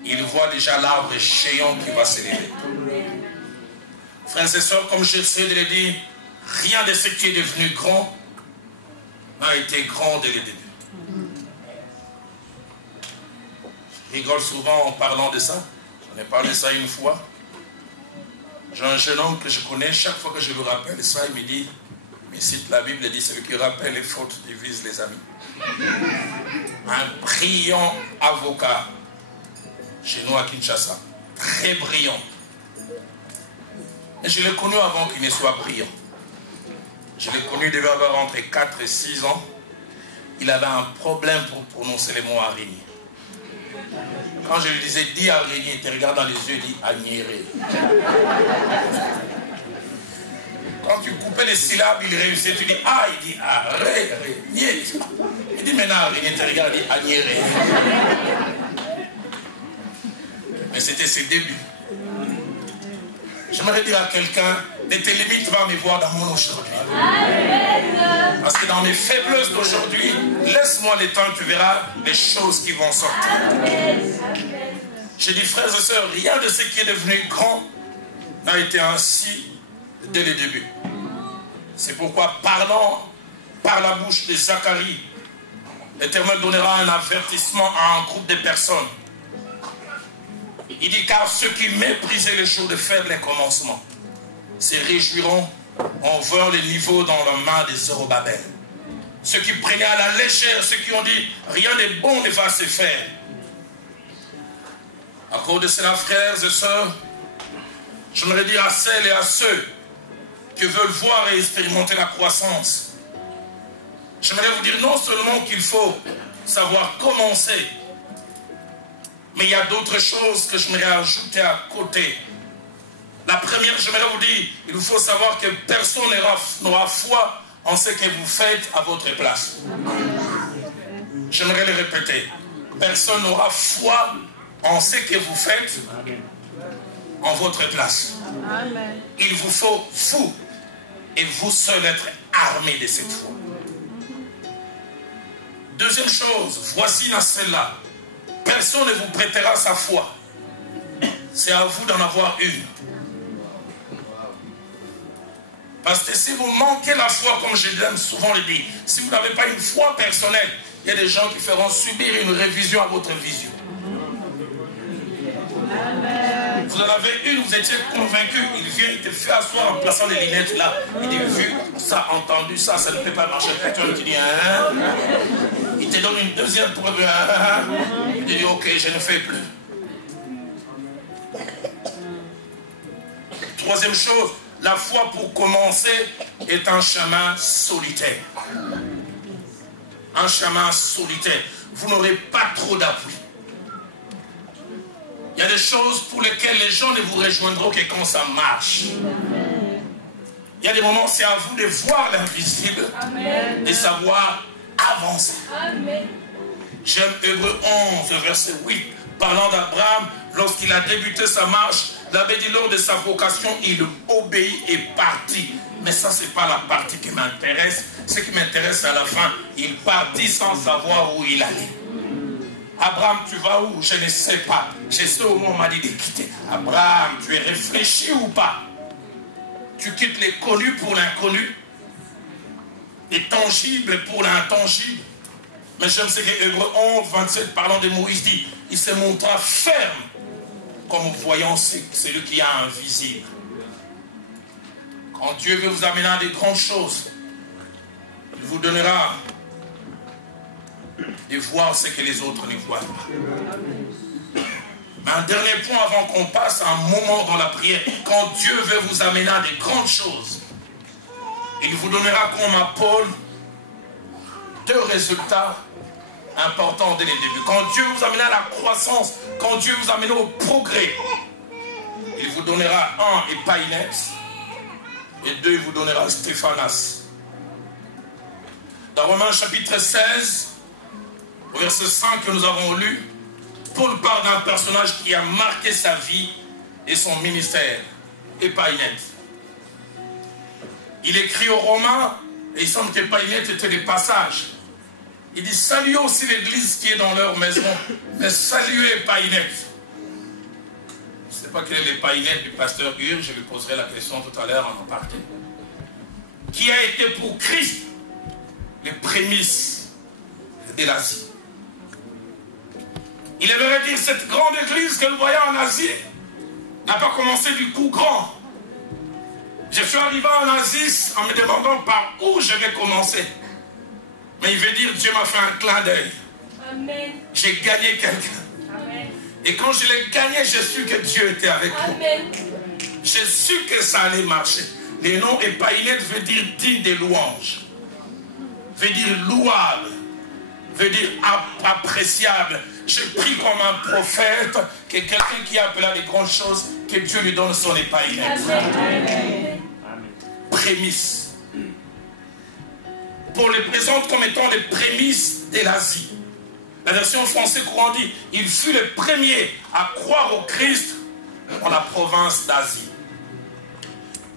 il voit déjà l'arbre géant qui va s'élever. Frères et sœurs, comme j'essaie de le dire, rien de ce qui est devenu grand n'a été grand dès le début. Je rigole souvent en parlant de ça. J'en ai parlé ça une fois. J'ai un jeune homme que je connais, chaque fois que je lui rappelle ça, il me dit, mais cite la Bible, dit, celui qui rappelle les fautes divise les amis. Un brillant avocat chez nous à Kinshasa, très brillant. Et je l'ai connu avant qu'il ne soit brillant. Je l'ai connu, il devait avoir entre 4 et 6 ans. Il avait un problème pour prononcer les mots araignée. Quand je lui disais, dis araignée, il te regarde dans les yeux, il dit agnéré. Quand tu coupais les syllabes, il réussissait, tu dis ah, il dit araignée. Il dit maintenant araignée, il te regarde, il dit agnéré. Mais c'était ses débuts. J'aimerais dire à quelqu'un, ne te limite pas à me voir dans mon aujourd'hui. Parce que dans mes faiblesses d'aujourd'hui, laisse-moi le temps, tu verras les choses qui vont sortir. J'ai dit, frères et sœurs, rien de ce qui est devenu grand n'a été ainsi dès le début. C'est pourquoi, parlant par la bouche de Zacharie, l'Éternel donnera un avertissement à un groupe de personnes. Il dit, car ceux qui méprisaient les jours de faible commencement se réjouiront en voyant les niveaux dans la main de Zorobabel. Ceux qui prenaient à la légère, ceux qui ont dit, rien de bon ne va se faire. À cause de cela, frères et sœurs, j'aimerais dire à celles et à ceux qui veulent voir et expérimenter la croissance, j'aimerais vous dire non seulement qu'il faut savoir commencer, mais il y a d'autres choses que j'aimerais ajouter à côté. La première, j'aimerais vous dire, il faut savoir que personne n'aura foi en ce que vous faites à votre place. J'aimerais le répéter. Personne n'aura foi en ce que vous faites en votre place. Il vous faut, vous, et vous seul être armés de cette foi. Deuxième chose, voici dans celle-là. Personne ne vous prêtera sa foi. C'est à vous d'en avoir une. Parce que si vous manquez la foi, comme je l'aime souvent le dire, si vous n'avez pas une foi personnelle, il y a des gens qui feront subir une révision à votre vision. Vous en avez une, vous étiez convaincu, il vient, il te fait asseoir en plaçant les lunettes là. Il dit, vu ça, entendu ça, ça ne peut pas marcher. Toi, tu dis, hein? Il te donne une deuxième preuve, hein? Il te dit, ok, je ne fais plus. Troisième chose, la foi pour commencer est un chemin solitaire. Un chemin solitaire. Vous n'aurez pas trop d'appui. Il y a des choses pour lesquelles les gens ne vous rejoindront que quand ça marche. Il y a des moments, c'est à vous de voir l'invisible, de savoir avancer. J'aime Hébreux 11, verset 8, parlant d'Abraham, lorsqu'il a débuté sa marche, il avait dit lors de sa vocation, il obéit et partit. Mais ça, ce n'est pas la partie qui m'intéresse. Ce qui m'intéresse à la fin, il partit sans savoir où il allait. Abraham, tu vas où? Je ne sais pas. Je sais au moment où on m'a dit de quitter. Abraham, tu es réfléchi ou pas? Tu quittes les connus pour l'inconnu, les tangibles pour l'intangible. Mais j'aime ce que Hébreux 11, 27, parlant de Moïse, dit, il se montra ferme, comme voyant celui qui a invisible. Quand Dieu veut vous amener à des grandes choses, il vous donnera de voir ce que les autres ne voient pas. Mais un dernier point avant qu'on passe à un moment dans la prière. Quand Dieu veut vous amener à des grandes choses, il vous donnera comme à Paul 2 résultats importants dès le début. Quand Dieu vous amène à la croissance, quand Dieu vous amène au progrès, il vous donnera 1 Epainetes et 2 il vous donnera Stéphanas. Dans Romains chapitre 16, au verset 5 que nous avons lu, Paul parle d'un personnage qui a marqué sa vie et son ministère, Epainetes. Il écrit aux Romains, et il semble qu'Epainetes était des passages. Il dit, saluez aussi l'église qui est dans leur maison, mais saluez Epainetes. Je ne sais pas quel est l'Epainetes du pasteur Hur, je lui poserai la question tout à l'heure en aparté. Qui a été pour Christ les prémices de l'Asie. Il aimerait dire, cette grande église que nous voyons en Asie n'a pas commencé du coup grand. Je suis arrivé en Asie en me demandant par où je vais commencer. Mais il veut dire, Dieu m'a fait un clin d'œil. J'ai gagné quelqu'un. Et quand je l'ai gagné, j'ai su que Dieu était avec moi. J'ai su que ça allait marcher. Le nom Epainetes veut dire digne des louanges. Veut dire louable. Veut dire appréciable. Je prie comme un prophète que quelqu'un qui a appelé à des grandes choses, que Dieu lui donne son Epainetes. Prémices. Pour les présente comme étant les prémices de l'Asie. La version française courant dit, il fut le premier à croire au Christ dans la province d'Asie.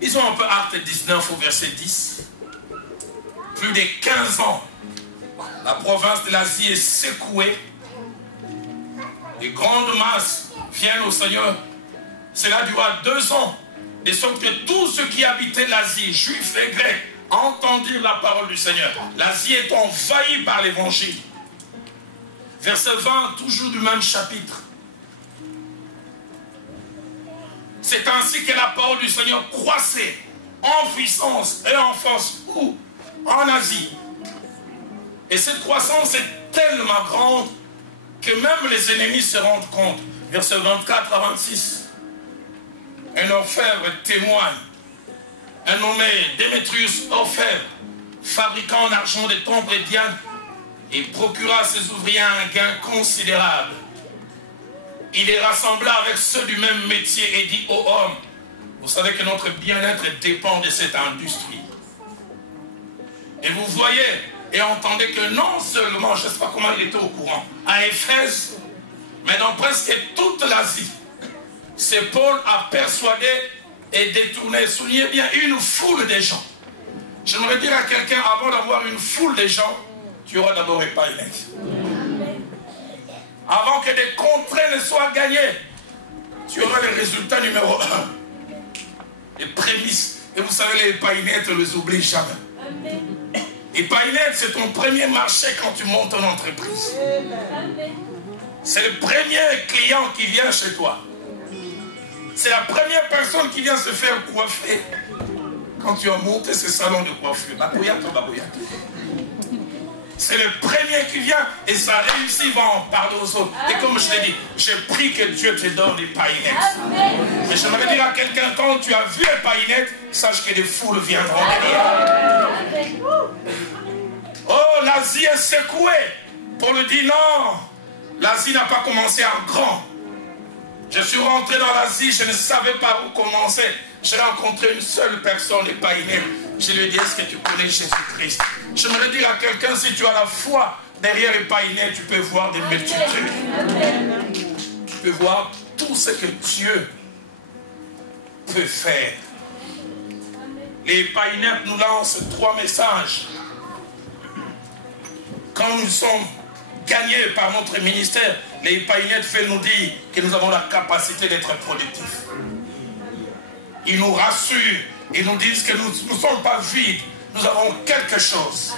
Ils ont un peu Acte 19 au verset 10. Plus de 15 ans, la province de l'Asie est secouée. Les grandes masses viennent au Seigneur. Cela dura 2 ans. De sorte que tous ceux qui habitaient l'Asie, juifs et grecs, entendirent la parole du Seigneur. L'Asie est envahie par l'évangile. Verset 20, toujours du même chapitre. C'est ainsi que la parole du Seigneur croissait en puissance et en force. Où? En Asie. Et cette croissance est tellement grande que même les ennemis se rendent compte. Verset 24 à 26. Un orfèvre témoigne. Un nommé Démétrius orfèvre, fabriquant en argent des tombes et diamants, et procura à ses ouvriers un gain considérable. Il les rassembla avec ceux du même métier et dit aux hommes, vous savez que notre bien-être dépend de cette industrie. Et vous voyez et entendez que non seulement, je ne sais pas comment il était au courant, à Éphèse, mais dans presque toute l'Asie, c'est Paul a persuadé et détourné, soulignez bien, une foule de gens. J'aimerais dire à quelqu'un, avant d'avoir une foule de gens, tu auras d'abord Epainetes. Avant que des contrées ne soient gagnées, tu auras le résultat numéro 1. Les prémices. Et vous savez, les païnettes, on ne les oublie jamais. Et païnettes, c'est ton premier marché quand tu montes en entreprise. C'est le premier client qui vient chez toi. C'est la première personne qui vient se faire coiffer. Quand tu as monté ce salon de coiffure, c'est le premier qui vient et ça réussit, va en parler aux autres. Et comme je l'ai dit, j'ai pris que Dieu te donne des païnettes. Mais j'aimerais dire à quelqu'un, quand tu as vu les païnettes, sache que des foules viendront derrière. Oh, l'Asie est secouée. Paul dit non, l'Asie n'a pas commencé en grand. Je suis rentré dans l'Asie, je ne savais pas où commencer. J'ai rencontré une seule personne, les païnettes. Je lui ai dit, est-ce que tu connais Jésus-Christ? J'aimerais dire à quelqu'un, si tu as la foi derrière les païnettes, tu peux voir des multitudes. Tu peux voir tout ce que Dieu peut faire. Les païnettes nous lancent 3 messages. Quand nous sommes gagnés par notre ministère, les païnettes veulent nous dire que nous avons la capacité d'être productifs. Ils nous rassurent, ils nous disent que nous ne sommes pas vides, nous avons quelque chose.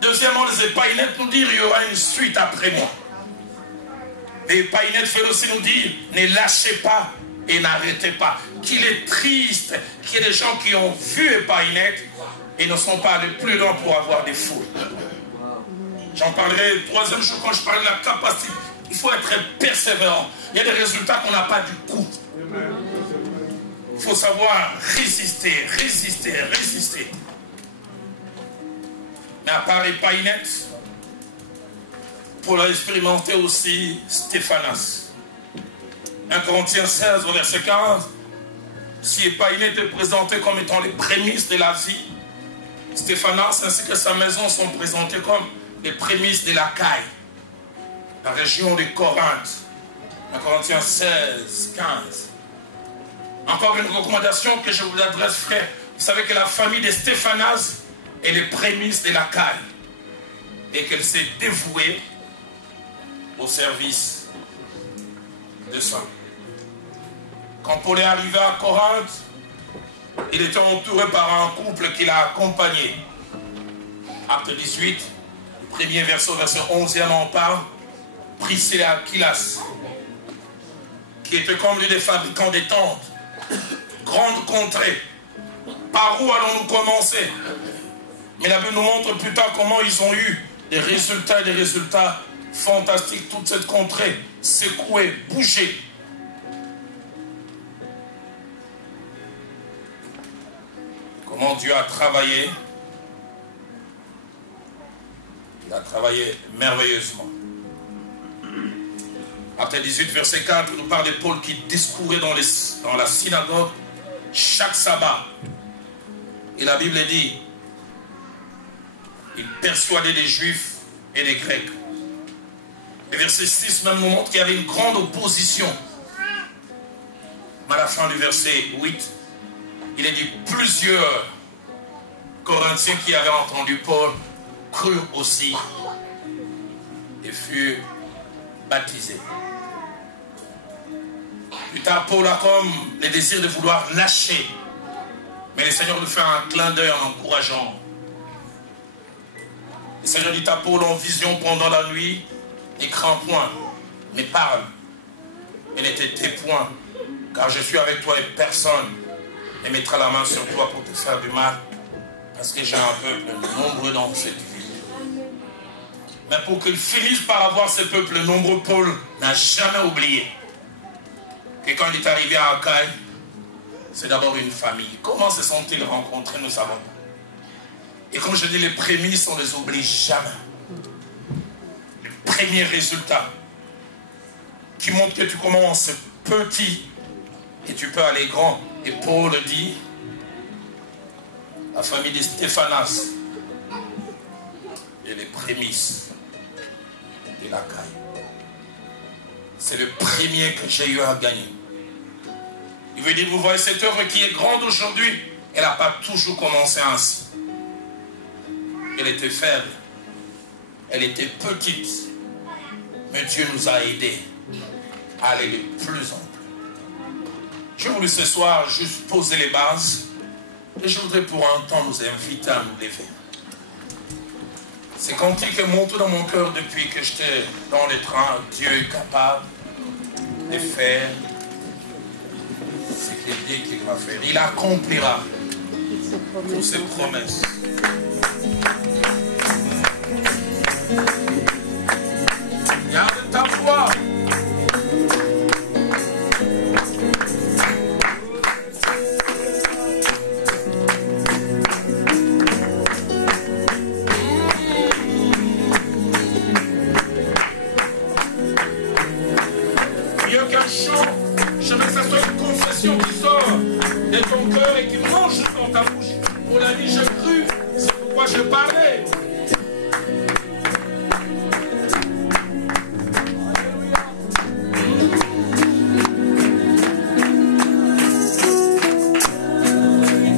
Deuxièmement, les païnettes nous disent qu'il y aura une suite après moi. Les païnettes veulent aussi nous dire, ne lâchez pas et n'arrêtez pas. Qu'il est triste qu'il y ait des gens qui ont vu les païnettes et ne sont pas allés plus loin pour avoir des foules. J'en parlerai le troisième jour quand je parlerai de la capacité. Il faut être persévérant. Il y a des résultats qu'on n'a pas du coup. Il faut savoir résister, résister, résister. Mais à part les païnettes, pour l'expérimenter aussi Stéphanas. 1 Corinthiens 16, verset 15. Si les païnettes étaient présentés comme étant les prémices de la vie, Stéphanas ainsi que sa maison sont présentés comme les prémices de la Caille, la région de Corinthe. 1 Corinthiens 16, 15. Encore une recommandation que je vous adresse, frère. Vous savez que la famille de Stéphanas est les prémices de la Caille et qu'elle s'est dévouée au service de ça. Quand Paul est arrivé à Corinthe, il était entouré par un couple qui l'a accompagné. Acte 18, le premier verset 11e en parle. Priscille et Aquilas, qui étaient comme lui des fabricants des tentes. Grande contrée. Par où allons-nous commencer? Mais la Bible nous montre plus tard comment ils ont eu des résultats fantastiques. Toute cette contrée secouée, bougée. Comment Dieu a travaillé. Il a travaillé merveilleusement. Acte 18, verset 4, nous parle de Paul qui discourait dans la synagogue chaque sabbat. Et la Bible dit, il persuadait des Juifs et des Grecs. Le verset 6 même nous montre qu'il y avait une grande opposition. Mais à la fin du verset 8, il est dit plusieurs Corinthiens qui avaient entendu Paul crurent aussi et furent baptisés. Plus tard, Paul a comme le désir de vouloir lâcher. Mais le Seigneur lui fait un clin d'œil en encourageant. Le Seigneur dit à Paul en vision pendant la nuit, ne crains point, ne parle et ne te tais point, car je suis avec toi et personne ne mettra la main sur toi pour te faire du mal, parce que j'ai un peuple nombreux dans cette ville. Mais pour qu'il finisse par avoir ce peuple nombreux, Paul n'a jamais oublié que quand il est arrivé à Achaïe, c'est d'abord une famille. Comment se sont-ils rencontrés, nous savons. Et comme je dis, les prémices, on ne les oublie jamais. Le premier résultat qui montre que tu commences petit et tu peux aller grand. Et Paul dit, la famille de Stéphanas et les prémices de la Caille. C'est le premier que j'ai eu à gagner. Il veut dire, vous voyez cette œuvre qui est grande aujourd'hui, elle n'a pas toujours commencé ainsi. Elle était faible, elle était petite, mais Dieu nous a aidés à aller de plus en plus. J'ai voulu ce soir juste poser les bases. Et je voudrais pour un temps nous inviter à nous lever. C'est cantique est monté dans mon cœur depuis que j'étais dans les trains. Dieu est capable de faire ce qu'il dit qu'il va faire. Il accomplira toutes ses promesses. Garde ta foi. Je veux que ça soit une confession qui sort de ton cœur et qui mange dans ta bouche. On l'a dit, je crus, c'est pourquoi je parlais.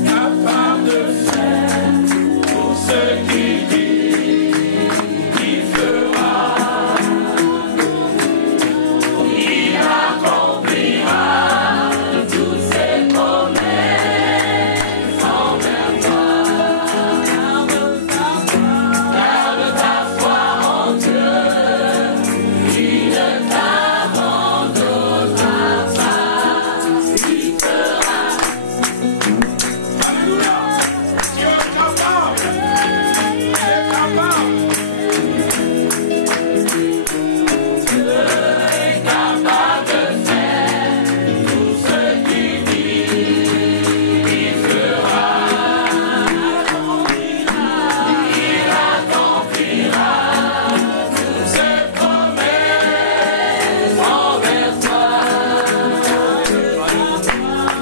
Capable de faire tout ce qu'il dit, il fera. Il accomplira toutes ses promesses envers toi. Garde ta foi en Dieu, il ne t'abandonnera pas. Il fera. Alléluia. Dieu est capable. Il est capable. Dieu est capable de faire tout ce qu'il dit, il fera. Il accomplira toutes ses promesses envers toi.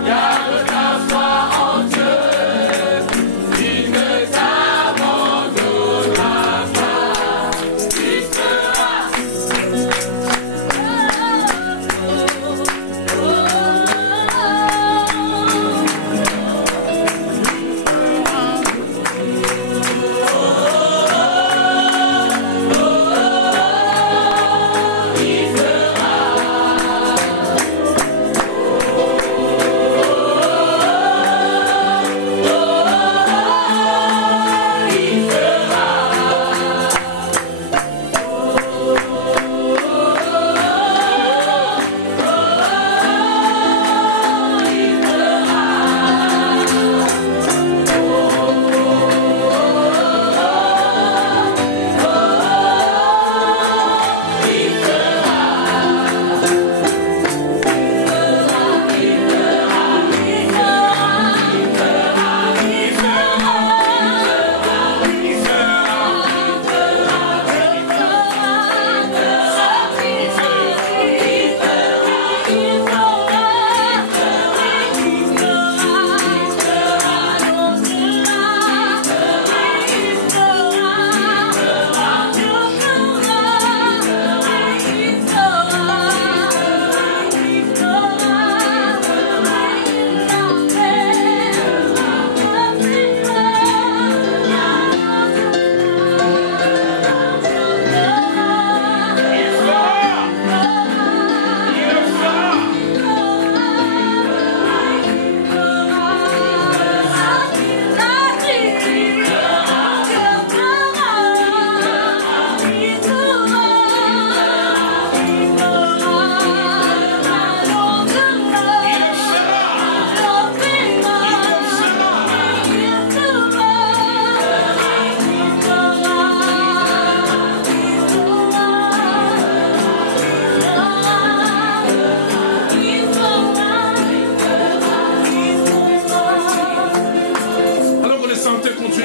Garde ta foi en Dieu, il ne t'abandonnera pas. Il fera.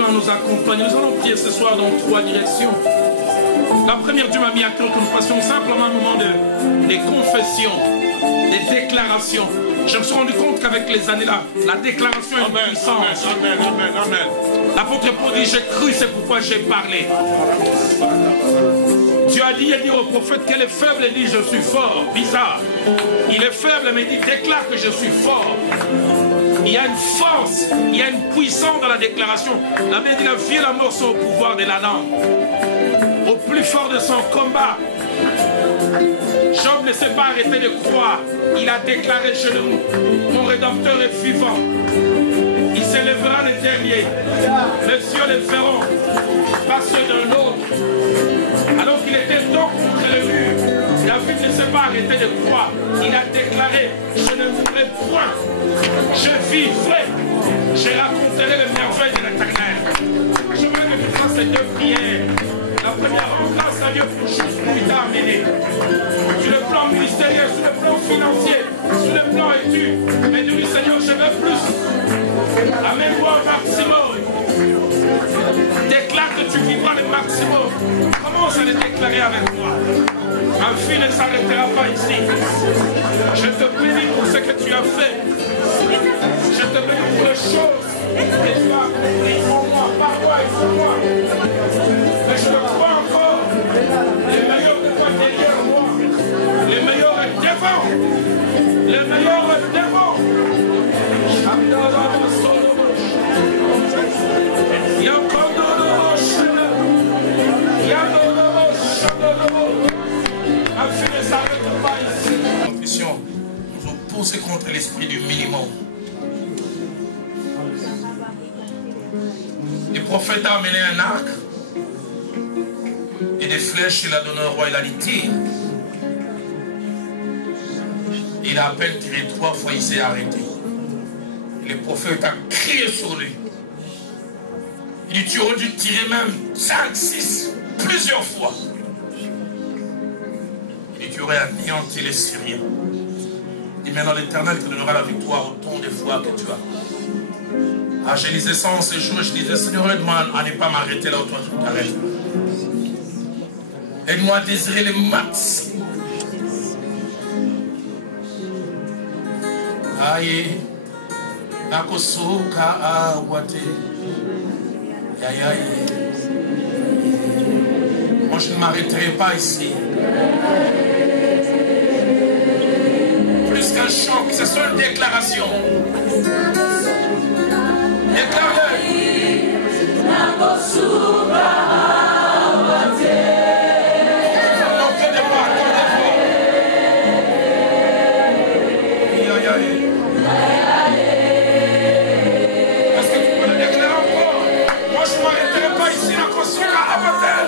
Nous accompagne. Nous allons prier ce soir dans 3 directions. La première, Dieu m'a mis à cœur que nous fassions simplement un moment de confession, des déclarations. Je me suis rendu compte qu'avec les années là, la déclaration est puissante. Amen, amen, amen. L'apôtre Paul dit, j'ai cru, c'est pourquoi j'ai parlé. Dieu a dit, il dit au prophète qu'elle est faible, il dit, je suis fort. Bizarre. Il est faible, mais il dit, déclare que je suis fort. Il y a une force, il y a une puissance dans la déclaration. La Bible dit, la vie et la mort sont au pouvoir de la langue. Au plus fort de son combat. Job ne s'est pas arrêté de croire. Il a déclaré chez nous, mon Rédempteur est vivant. Il s'élèvera le dernier. Les cieux le verront passer d'un autre. Alors qu'il était donc contre le mur, David ne s'est pas arrêté de croire. Il a déclaré, je ne mourrai point. Je vivrai. Je raconterai les merveilles de l'Éternel. Je veux que tu fasses ces deux prières. La première, rends grâce à Dieu pour juste où il t'a amené. Sur le plan ministériel, sur le plan financier, sur le plan études. Mais dis-lui, Seigneur, je veux plus. Amène-moi au maximum. Déclare que tu vivras le maximum. Commence à le déclarer avec moi. Ma vie ne s'arrêtera pas ici. Je te bénis pour ce que tu as fait. Je te bénis pour les choses que tu as accomplies pour moi, par moi et pour moi. Mais je le crois encore. Le meilleur de toi derrière moi. Le meilleur est devant. Le meilleur est devant. Nous opposer contre l'esprit du minimum. Le prophète a amené un arc et des flèches, il a donné au roi, il a dit tire. Il a à peine tiré 3 fois, il s'est arrêté. Et le prophète a crié sur lui. Il dit, tu aurais dû tirer même 5, 6, plusieurs fois. Il dit, tu aurais anéanti les Syriens. Il dit, maintenant l'Éternel te donnera la victoire autant de fois que tu as. Ah, je lisais ça en ce jour, je disais, Seigneur, aide-moi à ne pas m'arrêter là où toi tu t'arrêtes. Aide-moi à désirer le max. Aïe, nakosuka awate. Aïe, aïe. Moi, je ne m'arrêterai pas ici. Plus qu'un chant, que ce soit une déclaration. Déclare-le. Est-ce que tu peux le déclarer encore? Moi, je ne m'arrêterai pas ici. La construire à Avatel.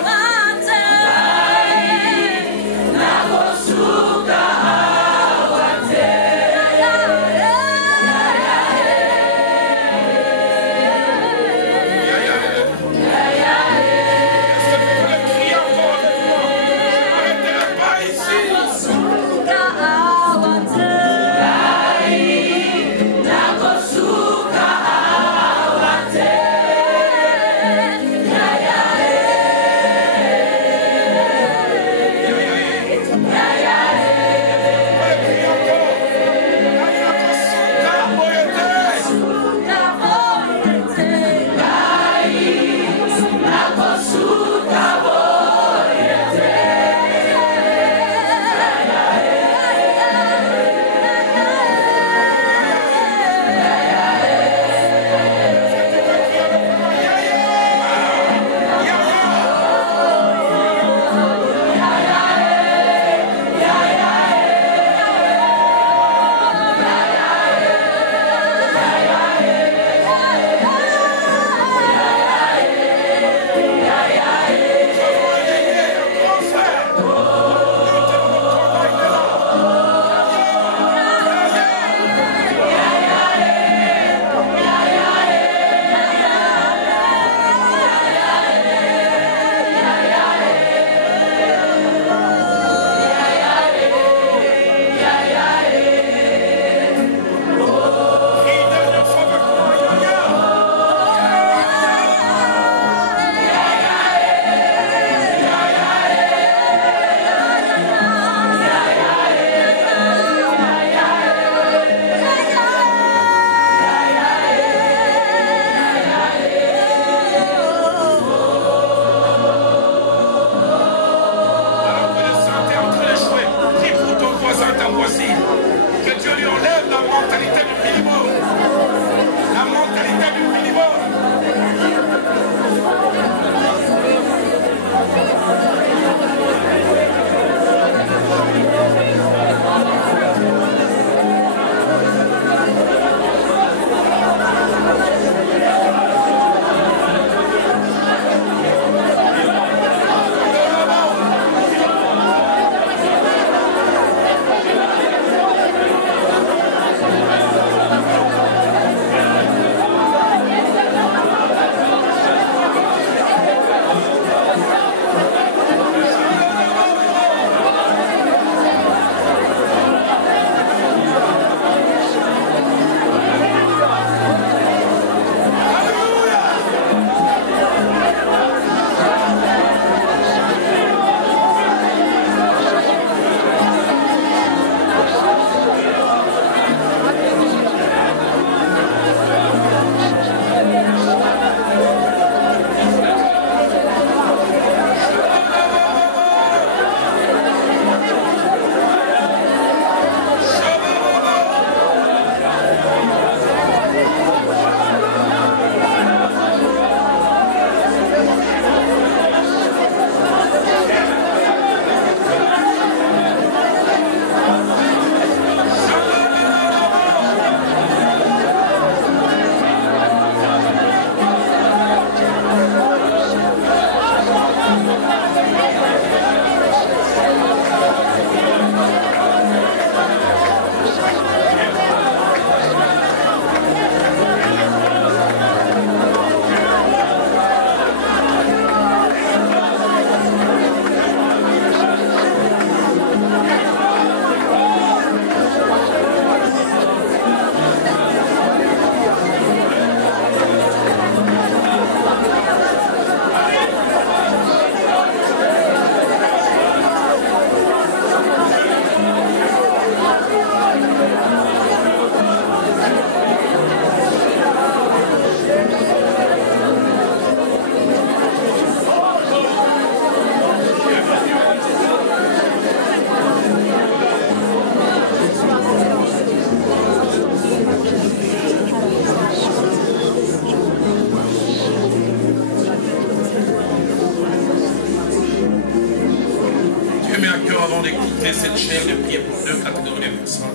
vais quitter cette chaire de prier pour deux catégories de personnes.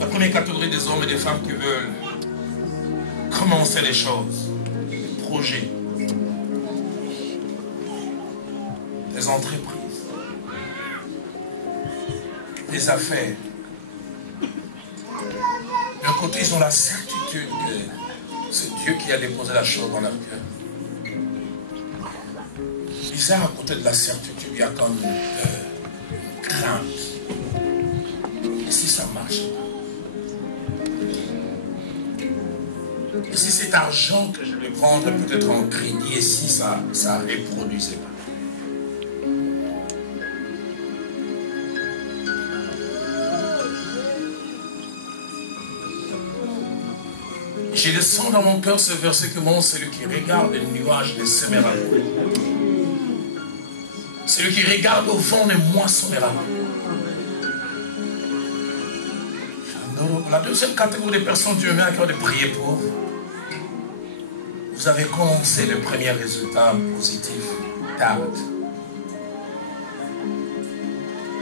La première catégorie des hommes et des femmes qui veulent commencer les choses, des projets, des entreprises, des affaires. D'un côté, ils ont la certitude que c'est Dieu qui a déposé la chose dans leur cœur. Bizarre, à côté de la certitude, il y a comme une peur, une crainte. Et si ça marche? Et si cet argent que je vais prendre peut-être en crédit, et si ça ne reproduisait pas? J'ai le sang dans mon cœur ce verset que mon celui qui regarde les nuages les semera. Celui qui regarde au vent les moissonnera. La deuxième catégorie de personnes, Dieu met à cœur de prier pour. Vous avez commencé le premier résultat positif d'acte.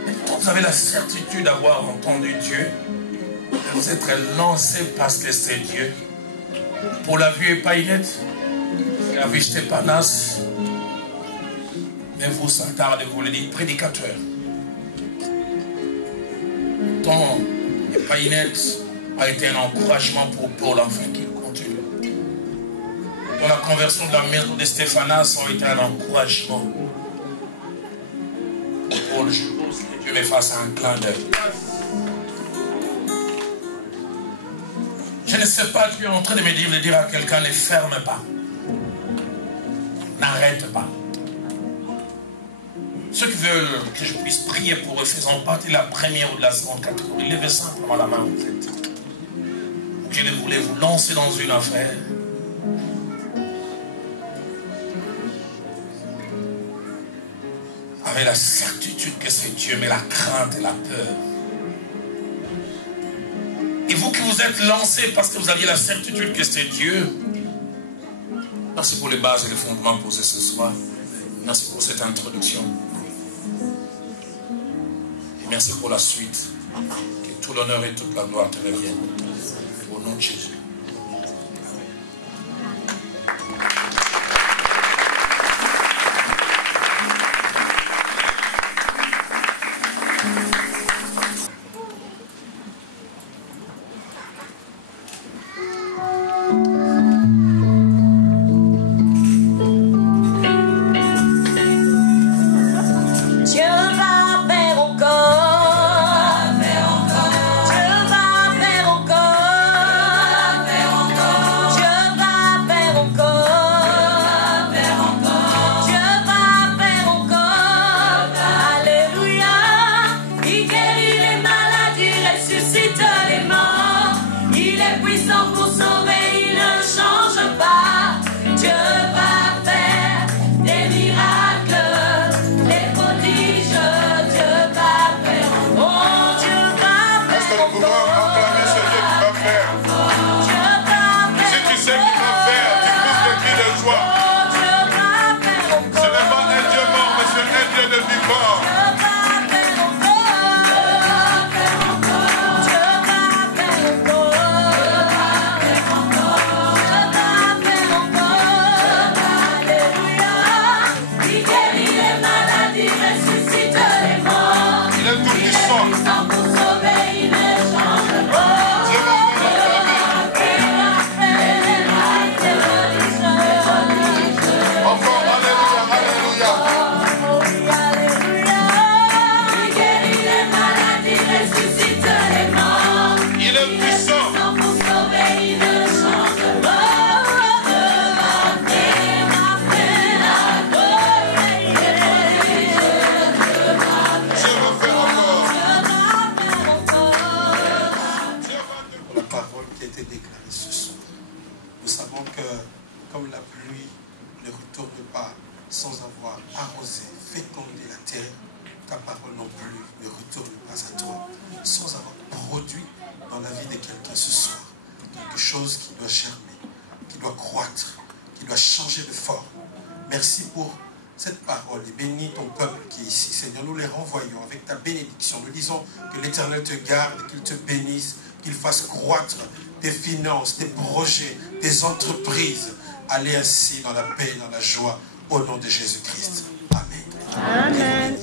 Mais quand vous avez la certitude d'avoir entendu Dieu, de vous être lancé parce que c'est Dieu. Pour la vue épaïnette, la vue Stépanas, mais vous s'attardez, vous le dites, prédicateur. Ton épaïnette a été un encouragement pour Paul afin qu'il continue. Dans la conversion de la mère de Stéphanas a été un encouragement. Paul, je pense que Dieu me fasse un clin d'œil. Je ne sais pas, tu es en train de me dire à quelqu'un, ne ferme pas. N'arrête pas. Ceux qui veulent que je puisse prier pour eux, faisant partie de la première ou de la seconde catégorie, levez simplement la main où vous êtes. Je voulais vous lancer dans une affaire. Avec la certitude que c'est Dieu, mais la crainte et la peur. Et vous qui vous êtes lancés parce que vous aviez la certitude que c'est Dieu, merci pour les bases et les fondements posés ce soir. Merci pour cette introduction. Et merci pour la suite. Que tout l'honneur et toute la gloire te reviennent. Au nom de Jésus. cette parole et bénis ton peuple qui est ici. Seigneur, nous les renvoyons avec ta bénédiction. Nous disons que l'Éternel te garde, qu'il te bénisse, qu'il fasse croître tes finances, tes projets, tes entreprises. Allez ainsi dans la paix et dans la joie au nom de Jésus-Christ. Amen. Amen.